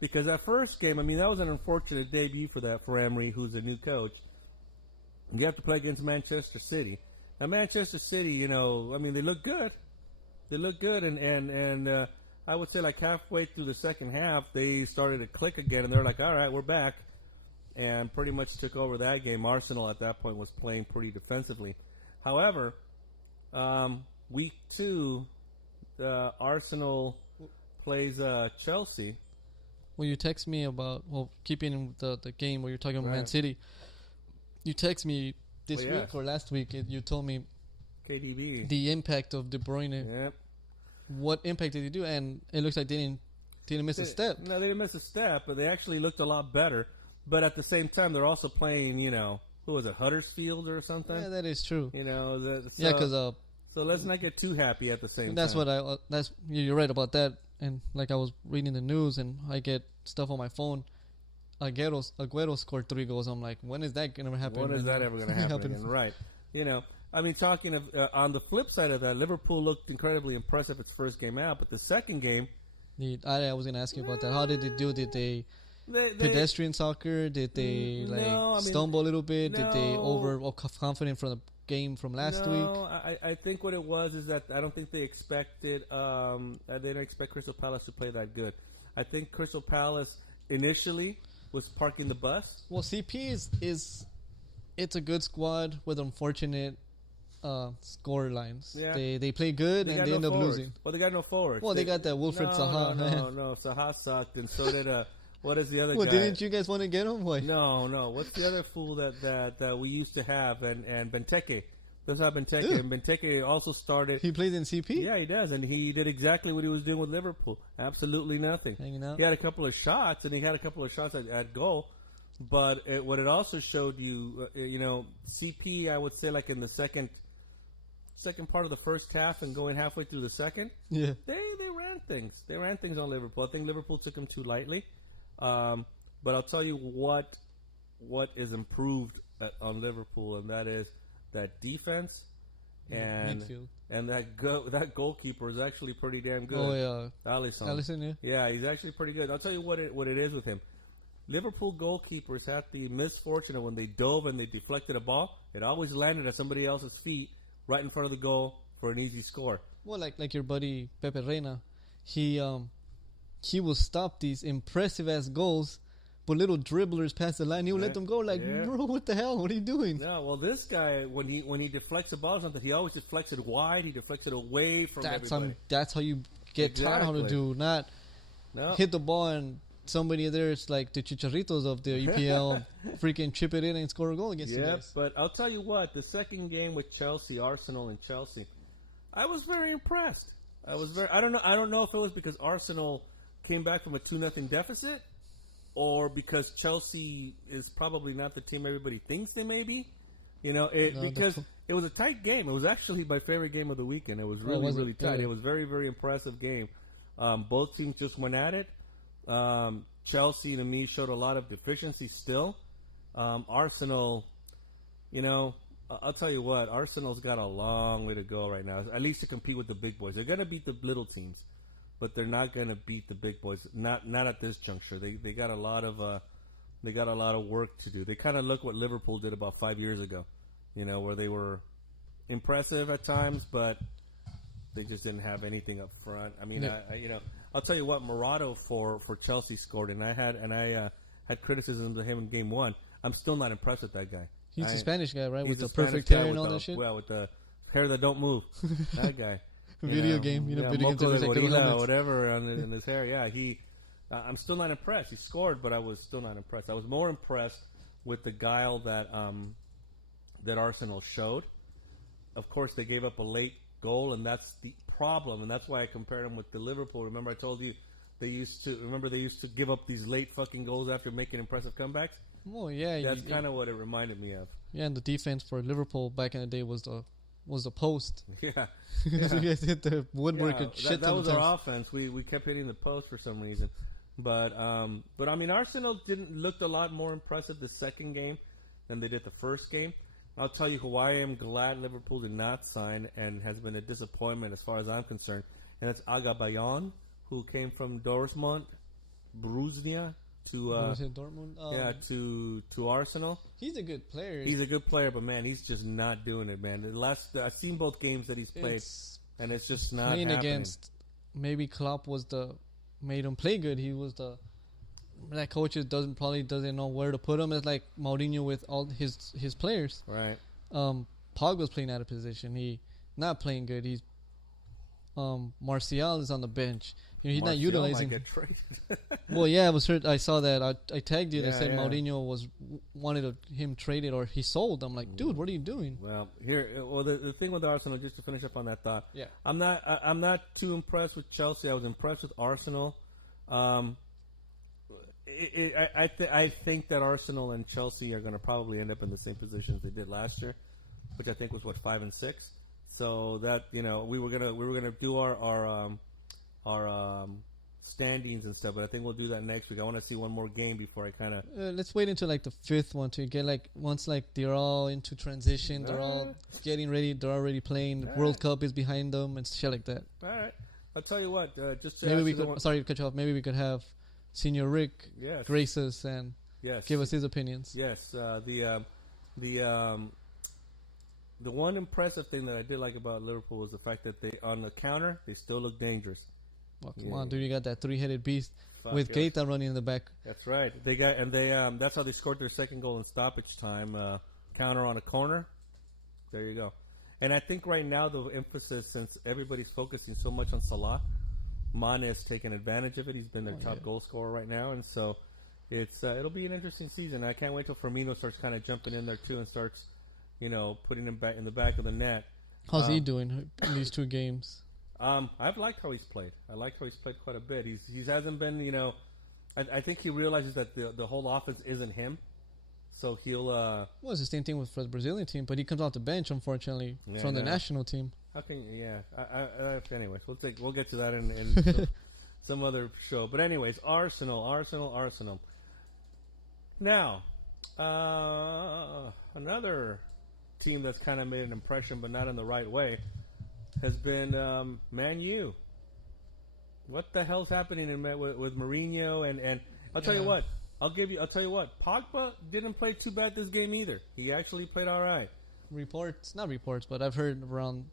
Because that first game, I mean, that was an unfortunate debut for Emery, who's a new coach. You have to play against Manchester City. Now, Manchester City, you know, I mean, they look good. They look good, and I would say like halfway through the second half, they started to click again, and they're like, all right, we're back, and pretty much took over that game. Arsenal at that point was playing pretty defensively. However, week 2, Arsenal plays Chelsea. Well, you text me about, keeping the game where you're talking about Man City. You text me this week or last week, you told me KDB. The impact of De Bruyne. Yep. What impact did he do? And it looks like they didn't miss a step. No, they didn't miss a step, but they actually looked a lot better. But at the same time, they're also playing, you know, who was it, Huddersfield or something? Yeah, that is true. You know, so let's not get too happy at the same time. You're right about that. And like I was reading the news, and I get stuff on my phone. Aguero scored 3 goals. I'm like, when is that going to happen? When is that ever going to happen again? Right. You know, I mean, talking of on the flip side of that, Liverpool looked incredibly impressive its first game out, but the second game, I was going to ask you about that. How did they do? Did they pedestrian soccer? Did they stumble a little bit? Did they overconfident from the game from last week? No, I think what it was is that I don't think they expected. They didn't expect Crystal Palace to play that good. I think Crystal Palace initially was parking the bus. Well, CP is it's a good squad with unfortunate score lines. Yeah. They play good and they end up losing. Well, they got no forwards. Well, they got that Wilfred Zaha. No, Zaha sucked, and so did what is the other guy? Well, didn't you guys want to get him? Why? No. What's the other fool that we used to have? And Benteke. That's not Benteke. And Benteke also started. He plays in CP? Yeah, he does. And he did exactly what he was doing with Liverpool. Absolutely nothing. Hanging out. He had a couple of shots, and he had a couple of shots at goal. But what it also showed you, CP, I would say, like in the second part of the first half and going halfway through the second, they ran things. They ran things on Liverpool. I think Liverpool took them too lightly. But I'll tell you what is improved on Liverpool, and that is that defense and midfield. And that goalkeeper is actually pretty damn good. Oh yeah, Alisson. Yeah. Yeah, he's actually pretty good. I'll tell you what it is with him. Liverpool goalkeepers had the misfortune of when they dove and they deflected a ball, it always landed at somebody else's feet right in front of the goal for an easy score. Well, like your buddy Pepe Reina, he will stop these impressive ass goals, but little dribblers pass the line, he'll let them go. Like, bro, what the hell? What are you doing? No, well, this guy when he deflects a ball or something, he always deflects it wide. He deflects it away from everybody. That's how you get taught how to do, not hit the ball and somebody there is like the Chicharritos of the EPL freaking chip it in and score a goal against you guys. But I'll tell you what, the second game with Chelsea, Arsenal and Chelsea, I was very impressed. I don't know if it was because Arsenal came back from a 2-0 deficit or because Chelsea is probably not the team everybody thinks they may be. Because it was a tight game. It was actually my favorite game of the weekend. It was really tight. Yeah. It was a very, very impressive game. Both teams just went at it. Chelsea, to me, showed a lot of deficiency still. Arsenal, I'll tell you what, Arsenal's got a long way to go right now, at least to compete with the big boys. They're going to beat the little teams, but they're not going to beat the big boys. Not at this juncture. They got a lot of work to do. They kind of look what Liverpool did about 5 years ago, where they were impressive at times, but they just didn't have anything up front. I mean, I'll tell you what, Morata for Chelsea scored, and I had criticisms of him in game 1. I'm still not impressed with that guy. He's a Spanish guy, right? With the perfect hair and all that shit? Well, with the hair that don't move. That guy. Video games, whatever in his hair. Yeah, I'm still not impressed. He scored, but I was still not impressed. I was more impressed with the guile that Arsenal showed. Of course, they gave up a late goal, and that's the problem, and that's why I compared them with the Liverpool. Remember I told you they used to give up these late fucking goals after making impressive comebacks? Oh yeah, that's kind of what it reminded me of. Yeah, and the defense for Liverpool back in the day was the post. Yeah, you guys hit the woodwork and shit. That was our offense. We kept hitting the post for some reason, but I mean Arsenal looked a lot more impressive the second game than they did the first game. I'll tell you who I am glad Liverpool did not sign and has been a disappointment as far as I'm concerned, and that's Agabayan, who came from Dortmund. Borussia to Borussia Dortmund. to Arsenal. He's a good player. He's a good player, but man, he's just not doing it, man. I've seen both games that he's played, and it's just not playing happening. Against. Maybe Klopp made him play good. He was that coach doesn't know where to put him. It's like Mourinho with all his players. Right. Pogba's playing out of position. He not playing good. He's Martial is on the bench. He's not utilizing. Might get traded. Well, yeah, I was heard. I saw that. I tagged you. They Yeah, said yeah. Mourinho wanted him traded or he sold. I'm like, dude, what are you doing? Well, the thing with Arsenal, just to finish up on that thought. Yeah. I'm not too impressed with Chelsea. I was impressed with Arsenal. I think that Arsenal and Chelsea are going to probably end up in the same positions they did last year, which I think was 5 and 6. So that we were gonna do our standings and stuff, but I think we'll do that next week. I want to see one more game before I kind of. Let's wait until like the 5th one to get once they're all into transition, they're all getting ready, they're already playing. World Cup is behind them and shit like that. All right, I'll tell you what. Just to maybe we could. Sorry to cut you off. Maybe we could have Senior Rick grace us and give us his opinions. Yes, the one impressive thing that I did like about Liverpool was the fact that they on the counter they still look dangerous. Well, come on, dude! You got that 3-headed beast with yes. Keita running in the back. That's right. That's how they scored their second goal in stoppage time. Counter on a corner. There you go. And I think right now the emphasis, since everybody's focusing so much on Salah, Mane has taken advantage of it. He's been their top goal scorer right now, and so it'll be an interesting season. I can't wait till Firmino starts kind of jumping in there too and starts, putting him back in the back of the net. How's he doing in these 2 games? I've liked how he's played. I like how he's played quite a bit. He hasn't been, I think he realizes that the whole offense isn't him. So he'll. Well, it's the same thing for the Brazilian team, but he comes off the bench, unfortunately, from the national team. How can anyways, we'll get to that in some other show. But anyways, Arsenal. Now, another team that's kind of made an impression, but not in the right way, has been Man U. What the hell's happening with Mourinho? And I'll tell you what. I'll tell you what. Pogba didn't play too bad this game either. He actually played all right. Not reports, but I've heard around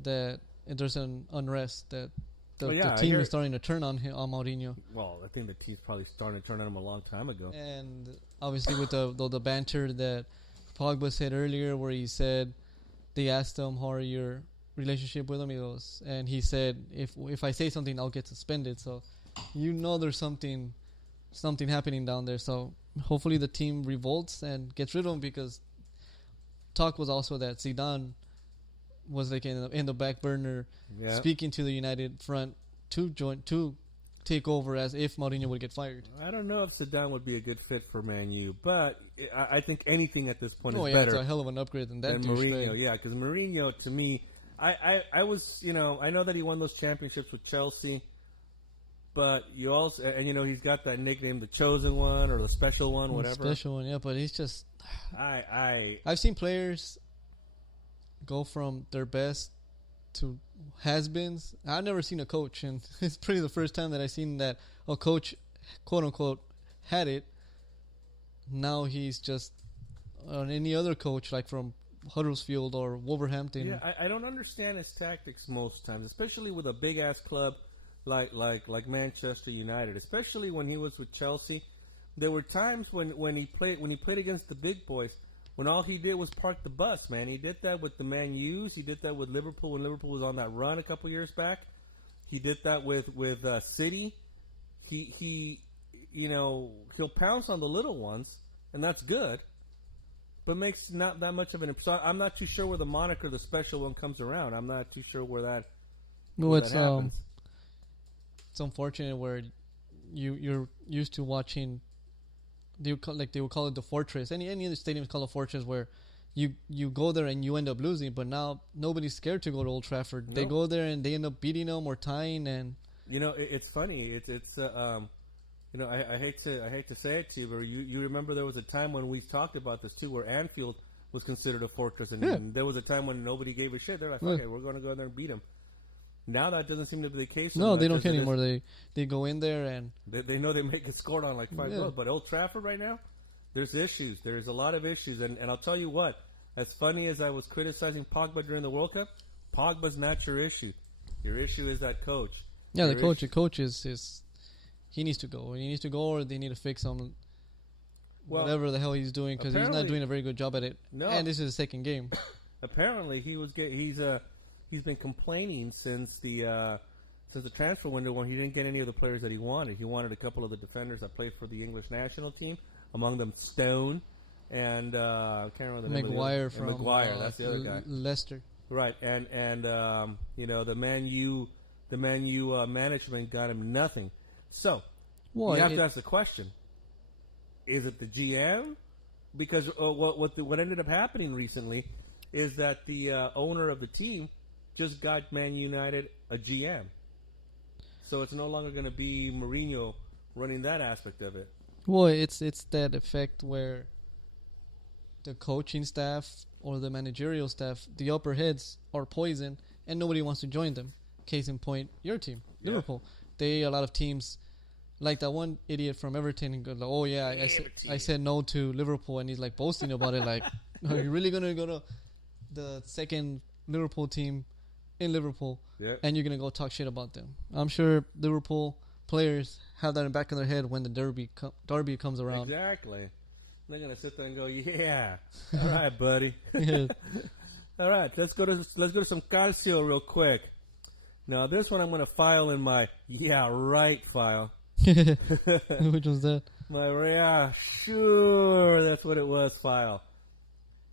that there's an unrest that the team is starting to turn on Mourinho. Well, I think the team's probably starting to turn on him a long time ago. And obviously with the banter that Pogba said earlier, where he said they asked him how are your relationship with him, he said if I say something I'll get suspended. So there's something happening down there. So hopefully the team revolts and gets rid of him, because talk was also that Zidane was like in the back burner, speaking to the United front to take over as if Mourinho would get fired. I don't know if Zidane would be a good fit for Man U, but I think anything at this point is better. It's a hell of an upgrade than Mourinho. Douchebag. Yeah, because Mourinho, to me, I was, I know that he won those championships with Chelsea, but you also, and he's got that nickname, the Chosen One or the Special One, whatever. Special One, yeah. But he's just, I've seen players go from their best to has-beens. I've never seen a coach, and it's pretty the first time that I've seen that a coach, quote unquote, had it. Now he's just on any other coach, like from Huddersfield or Wolverhampton. Yeah, I don't understand his tactics most times, especially with a big ass club like Manchester United. Especially when he was with Chelsea, there were times when he played against the big boys, when all he did was park the bus. Man, he did that with the Man U's. He did that with Liverpool when Liverpool was on that run a couple years back. He did that with City. He'll pounce on the little ones, and that's good. But makes not that much of an. So I'm not too sure where the moniker, the Special One, comes around. I'm not too sure where that. It's unfortunate where you're used to watching. They would call it the Fortress. Any other stadium is called a Fortress, where you go there and you end up losing. But now nobody's scared to go to Old Trafford. No. They go there and they end up beating them or tying. And it's funny. I hate to say it to you, but you remember there was a time when we talked about this too, where Anfield was considered a fortress, and there was a time when nobody gave a shit. They're like, okay, we're going to go in there and beat them. Now that doesn't seem to be the case. No, much they don't as care it is. anymore. They go in there and They know they may get scored on like 5 Yeah. goals. But Old Trafford right now, there's issues. There's a lot of issues. And I'll tell you what, as funny as I was criticizing Pogba during the World Cup, Pogba's not your issue. Your issue is that coach. yeah, the Your coach. issue- The coach is he needs to go. He needs to go, or they need to fix him. Well, Whatever the hell he's doing, because he's not apparently- doing a very good job at it. No. And this is his second game. Apparently, he's been complaining since the transfer window when he didn't get any of the players that he wanted. He wanted a couple of the defenders that played for the English national team, among them Stone and I can't remember the name of the Maguire other, from Maguire. That's the other guy, Leicester. right? And the Man U management got him nothing. So Well, you have to ask the question: is it the GM? Because what ended up happening recently is that the owner of the team just got Man United a GM. So it's no longer going to be Mourinho running that aspect of it. Well, it's that effect where the coaching staff or the managerial staff, the upper heads, are poisoned, and nobody wants to join them. Case in point, your team, Yeah. Liverpool. A lot of teams, like that one idiot from Everton, and goes like, "Oh yeah, I said no to Liverpool," and he's like boasting about it, like, "Are you really gonna go to the second Liverpool team in Liverpool, Yeah. and you're gonna go talk shit about them?" I'm sure Liverpool players have that in the back of their head when the derby comes around. Exactly. They're going to sit there and go, "Yeah, all right, buddy." Yeah. All right, let's go to some Calcio real quick. Now this one I'm going to file in my file. Which was that? My sure, that's what it was file.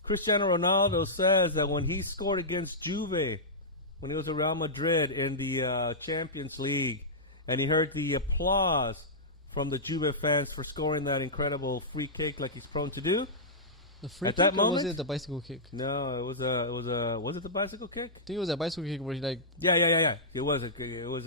Cristiano Ronaldo says that when he scored against Juve, when he was at Real Madrid in the Champions League, and he heard the applause from the Juve fans for scoring that incredible free kick like he's prone to do. The free At kick, that or was moment? it the bicycle kick? No, was it the bicycle kick? I think it was that bicycle kick where he like, Yeah. It was.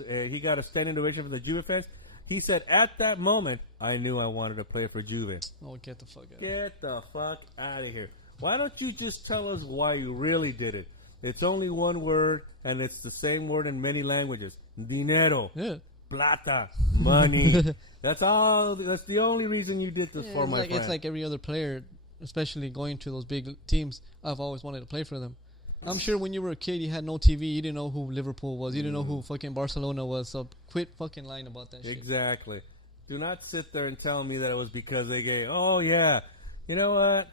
He got a standing ovation from the Juve fans. He said, "At that moment, I knew I wanted to play for Juve." "Oh, get the fuck out!" Get the fuck out of here. Why don't you just tell us why you really did it? It's only one word, and it's the same word in many languages. Dinero. Yeah. Plata. Money. That's all. That's the only reason you did this Yeah, for it's my like, friend. it's like every other player, especially going to those big teams. I've always wanted to play for them. I'm sure when you were a kid, you had no TV. You didn't know who Liverpool was. You didn't know who fucking Barcelona was. So quit fucking lying about that shit. Exactly. Do not sit there and tell me that it was because they gave. Oh yeah. You know what?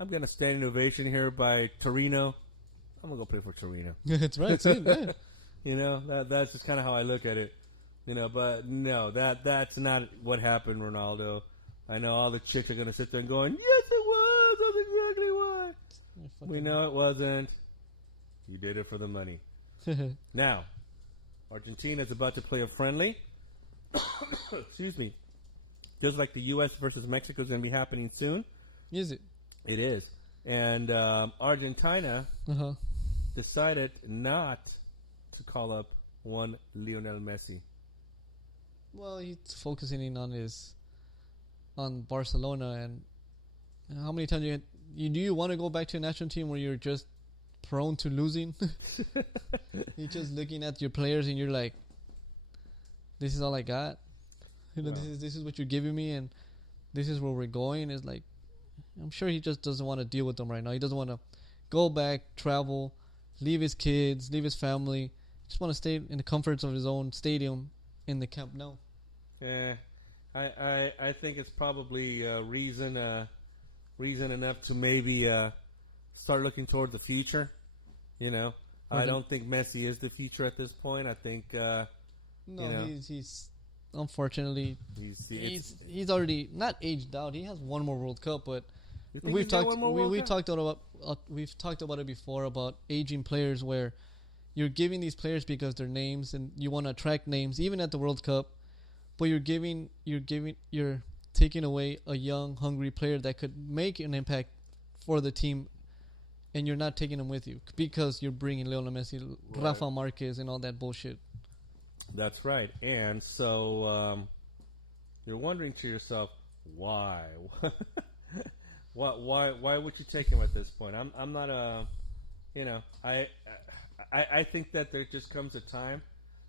I'm gonna standing ovation here by Torino. I'm gonna go play for Torino. That's right. See, yeah. You know, that's just kind of how I look at it. You know, but no, that's not what happened, Ronaldo. I know all the chicks are going to sit there and going, "Yes, it was. That's exactly why." We know it wasn't. You did it for the money. Now, Argentina's about to play a friendly. Excuse me. Just like the U.S. versus Mexico is going to be happening soon. Is it? It is. And Argentina Uh-huh. decided not to call up one Lionel Messi. Well, he's focusing in on Barcelona, and how many times do you want to go back to a national team where you're just prone to losing? You're just looking at your players and you're like, "This is all I got. You know, Wow. this is what you're giving me, and this is where we're going." It's like, I'm sure he just doesn't want to deal with them right now. He doesn't want to go back, travel, leave his kids, leave his family. Just want to stay in the comforts of his own stadium in the Camp Nou. Yeah, I think it's probably reason enough to maybe start looking toward the future. You know, I don't think Messi is the future at this point. I think No, you know, he's unfortunately he's already not aged out. He has one more World Cup, but You think we've he's got talked one more World Cup? we've talked about it before about aging players where you're giving these players because they're names and you want to attract names even at the World Cup, but you're taking away a young, hungry player that could make an impact for the team, and you're not taking them with you because you're bringing Lionel Messi, Right. Rafa Marquez, and all that bullshit. That's right. And so you're wondering to yourself, why? Why would you take him at this point? I'm not a, you know, I I think that there just comes a time,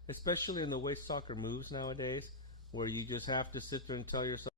especially in the way soccer moves nowadays, where you just have to sit there and tell yourself,